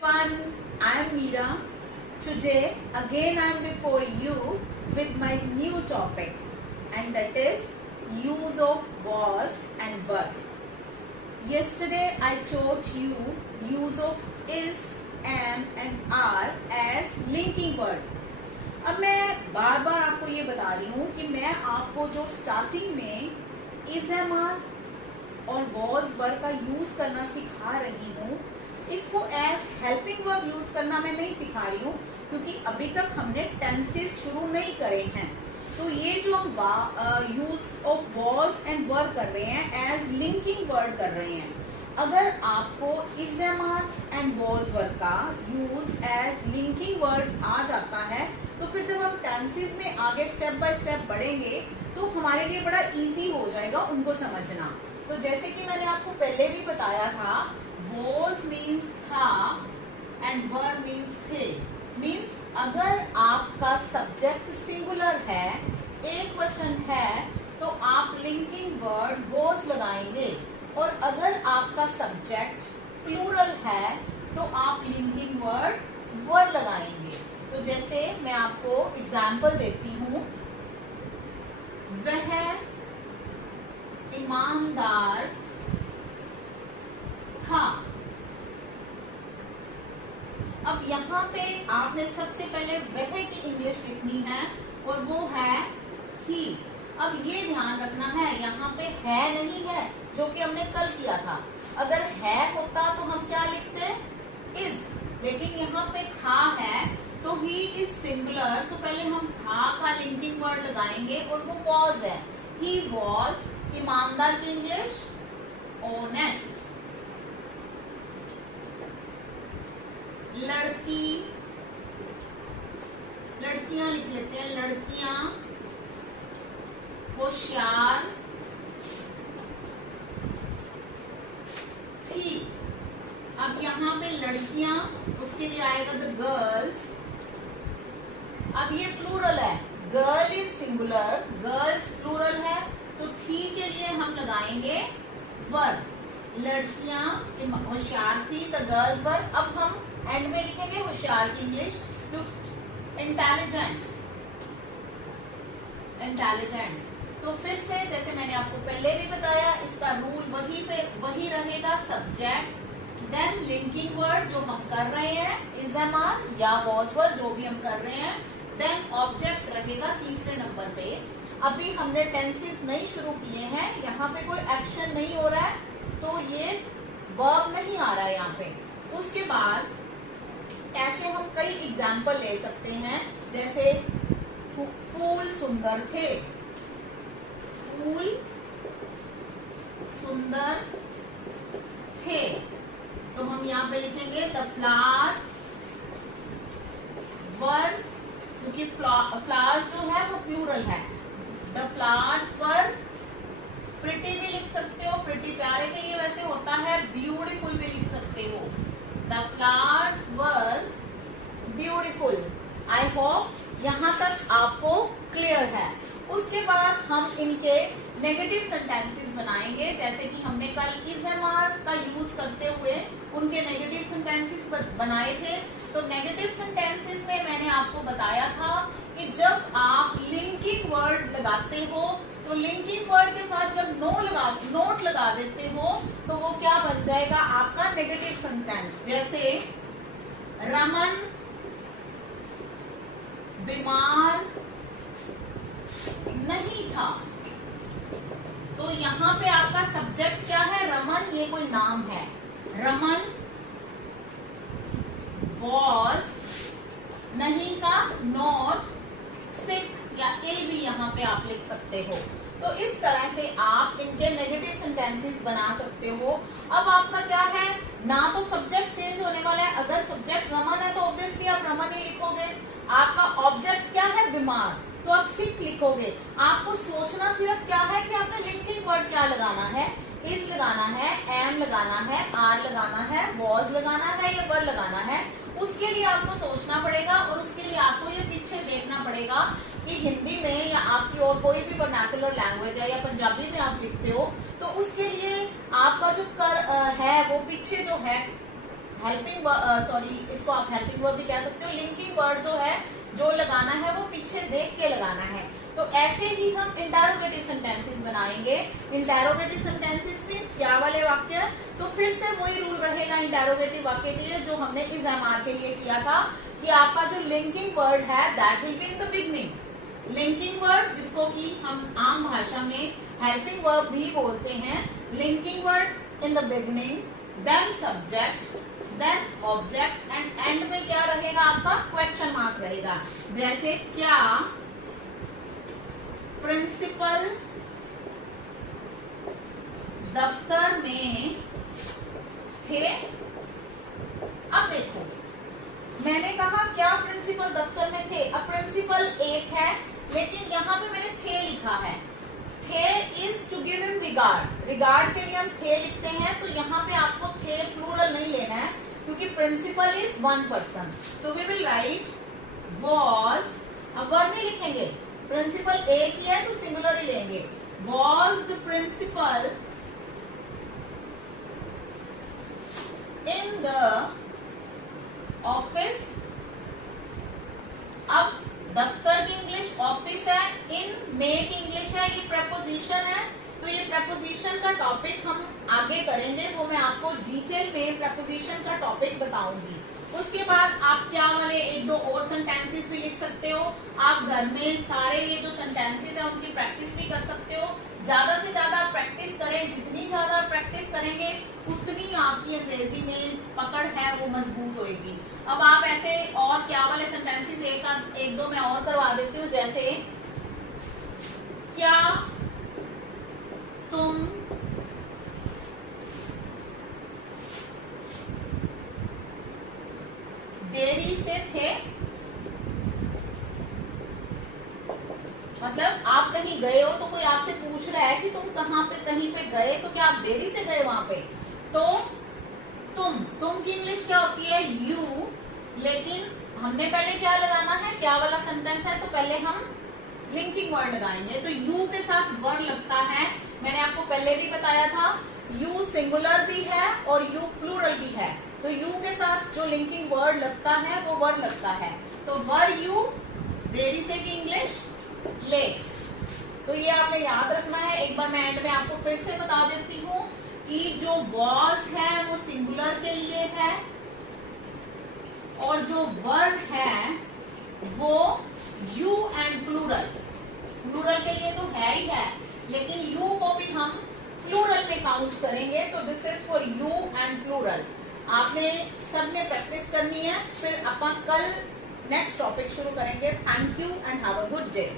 Everyone, I am Meera. Today again I am before you with my new topic, and that is use of was and were. Yesterday I taught you use of is, am and are as linking word. अब मैं बार बार आपको ये बता रही हूँ कि मैं आपको जो स्टार्टिंग में is, am, are और was, were का यूज करना सिखा रही हूँ, इसको एज हेल्पिंग वर्ब यूज करना मैं नहीं सिखा रही हूँ, क्योंकि अभी तक हमने टेंसेस शुरू नहीं करे हैं। तो ये जो हम यूज ऑफ वॉज एंड वर कर रहे हैं एज लिंकिंग वर्ड कर रहे हैं। अगर आपको is, am, are and was, were का यूज एज लिंकिंग वर्ड्स आ जाता है, तो फिर जब हम टेंसेस में आगे स्टेप बाय स्टेप बढ़ेंगे तो हमारे लिए बड़ा इजी हो जाएगा उनको समझना। तो जैसे कि मैंने आपको पहले भी बताया था, was means था and were means थे। मीन्स अगर आपका सब्जेक्ट सिंगुलर है, एक वचन है, तो आप लिंकिंग वर्ड was लगाएंगे, और अगर आपका सब्जेक्ट प्लूरल है तो आप लिंकिंग वर्ड were लगाएंगे। तो जैसे मैं आपको एग्जाम्पल देती हूँ, वह ईमानदार था। अब यहाँ पे आपने सबसे पहले वह की इंग्लिश लिखनी है और वो है ही। अब ये ध्यान रखना है, यहाँ पे है नहीं है जो कि हमने कल किया था। अगर है होता तो हम क्या लिखते, इज, लेकिन यहाँ पे था है तो ही इज सिंगुलर, तो पहले हम था का लिंकिंग वर्ड लगाएंगे और वो वॉज है। ही वॉज, ईमानदार की इंग्लिश ऑनेस्ट। लड़की, लड़कियां लिख लेते हैं, लड़कियां होशियार थी। अब यहाँ पे लड़कियां, उसके लिए आएगा द गर्ल्स। अब ये प्लूरल है, girl is singular, girls plural है, तो थी के लिए हम लगाएंगे वर। लड़कियां होशियार थी, द गर्ल्स वर। अब हम एंड में लिखेंगे होशियार की इंग्लिश, तो इंटेलिजेंट, इंटेलिजेंट। तो फिर से जैसे मैंने आपको पहले भी बताया, इसका रूल वही रहेगा, सब्जेक्ट देन लिंकिंग वर्ड जो हम कर रहे हैं, इज, एम, आर या वॉज, वर, जो भी हम कर रहे हैं, देन ऑब्जेक्ट रहेगा तीसरे नंबर पे। अभी हमने टेंसेस नहीं शुरू किए हैं, यहाँ पे कोई एक्शन नहीं हो रहा है, तो ये वर्ब नहीं आ रहा है यहाँ पे। उसके बाद ऐसे हम कई एग्जाम्पल ले सकते हैं, जैसे फूल सुंदर थे, फूल सुंदर थे, तो हम यहाँ पे लिखेंगे द फ्लावर्स वर, क्योंकि फ्लावर्स जो है वो प्लूरल है। द फ्लावर्स वर, प्रिटी भी लिख सकते हो, प्रिटी प्यारे के ये वैसे होता है, ब्यूटीफुल भी लिख सकते हो। The flowers were beautiful. I hope यहाँ तक आपको क्लियर है। उसके बाद हम इनके नेगेटिव सेंटेंसेस बनाएंगे, जैसे कि हमने कल इज, एम, आर का यूज करते हुए उनके नेगेटिव सेंटेंसेस बनाए थे। तो नेगेटिव सेंटेंसेस में मैंने आपको बताया था कि जब आप लिंकिंग वर्ड लगाते हो, तो लिंकिंग वर्ड के साथ जब नोट लगा देते हो, तो वो क्या बन जाएगा आपका नेगेटिव सेंटेंस। जैसे रमन बीमार नहीं था, तो यहाँ पे आपका सब्जेक्ट क्या है, रमन, ये कोई नाम है। रमन वॉज, नहीं का नॉट सिक, या ए भी यहाँ पे आप लिख सकते हो। तो इस तरह से आप इनके नेगेटिव सेंटेंसेस बना सकते हो। अब आपका क्या है, ना तो सब्जेक्ट चेंज होने वाला है, अगर सब्जेक्ट रमन है तो ऑब्वियसली आप रमन ही लिखोगे। आपका ऑब्जेक्ट क्या है, बीमार, तो आप सिक लिखोगे। आपको सोचना सिर्फ क्या है कि आपने लिंकिंग वर्ड क्या लगाना है, इज लगाना है, एम लगाना है, आर लगाना है, वॉज लगाना है या वर लगाना है। उसके लिए आपको सोचना पड़ेगा, और उसके लिए आपको ये पीछे देखना पड़ेगा कि हिंदी में या आपकी और कोई भी वर्नाकुलर लैंग्वेज है या पंजाबी में आप लिखते हो, तो उसके लिए आपका जो कर है वो पीछे जो है हेल्पिंग सॉरी इसको आप हेल्पिंग वर्ब भी कह सकते हो। लिंकिंग वर्ड जो है, जो लगाना है वो पीछे देख के लगाना है। तो ऐसे ही हम इंटेरोगेटिव सेंटेंसेस बनाएंगे। इंटेरोगेटिव सेंटेंसेस मींस क्या वाले वाक्य, तो फिर से वही रूल रहेगा इंटेरोगेटिव वाक्य के लिए जो हमने इस एमआर के लिए किया था कि आपका जो लिंकिंग वर्ड है that will be in the beginning. Linking word जिसको कि हम आम भाषा में हेल्पिंग वर्ब भी बोलते हैं, linking word in the beginning, then subject, then object and end में क्या रहेगा आपका क्वेश्चन मार्क रहेगा। जैसे क्या प्रिंसिपल दफ्तर में थे। अब देखो मैंने कहा क्या प्रिंसिपल दफ्तर में थे। अब प्रिंसिपल एक है लेकिन यहाँ पे मैंने थे लिखा है। They is to give him regard. Regard के लिए हम थे लिखते हैं, तो यहाँ पे आपको थे प्लूरल नहीं लेना है क्योंकि प्रिंसिपल इज वन पर्सन। तो वी विल राइट वॉज, अब वर्ब नहीं लिखेंगे, प्रिंसिपल एक ही है तो सिंगुलर ही लेंगे। Was the principal in the office. अब दफ्तर की इंग्लिश ऑफिस है, इन में की इंग्लिश है, ये प्रपोजिशन है। तो ये प्रपोजिशन का टॉपिक हम आगे करेंगे, वो मैं आपको डिटेल में प्रपोजिशन का टॉपिक बताऊंगी। उसके बाद आप क्या वाले एक दो और सेंटेंसेस भी लिख सकते हो। आप घर में सारे ये जो सेंटेंसेस है उनकी प्रैक्टिस भी कर सकते हो। ज्यादा से ज्यादा प्रैक्टिस करें, जितनी ज्यादा प्रैक्टिस करेंगे उतनी आपकी अंग्रेजी में पकड़ है वो मजबूत होगी। अब आप ऐसे और क्या वाले सेंटेंसेस एक दो मैं और करवा देती हूँ। जैसे क्या तुम देरी से थे। मतलब आप कहीं गए हो तो कोई आपसे पूछ रहा है कि तुम कहाँ पे कहीं पे गए, तो क्या आप देरी से गए वहां पे। तो तुम की इंग्लिश क्या होती है यू, लेकिन हमने पहले क्या लगाना है, क्या वाला सेंटेंस है, तो पहले हम लिंकिंग वर्ड लगाएंगे। तो यू के साथ वर्ड लगता है, मैंने आपको पहले भी बताया था, यू सिंगुलर भी है और यू प्लूरल भी है। तो यू के साथ जो लिंकिंग वर्ड लगता है वो वर्ड लगता है। तो वर यू देरी से की इंग्लिश लेट। तो ये आपने याद रखना है। एक बार मैं एंड में आपको फिर से बता देती हूँ कि जो वॉज है वो सिंगुलर के लिए है और जो वर्ड है वो यू एंड प्लूरल। प्लूरल के लिए तो है ही है, लेकिन यू को भी हम प्लूरल में काउंट करेंगे। तो this is for you and plural. आपने सबने प्रैक्टिस करनी है, फिर अपन कल नेक्स्ट टॉपिक शुरू करेंगे। Thank you and have a good day.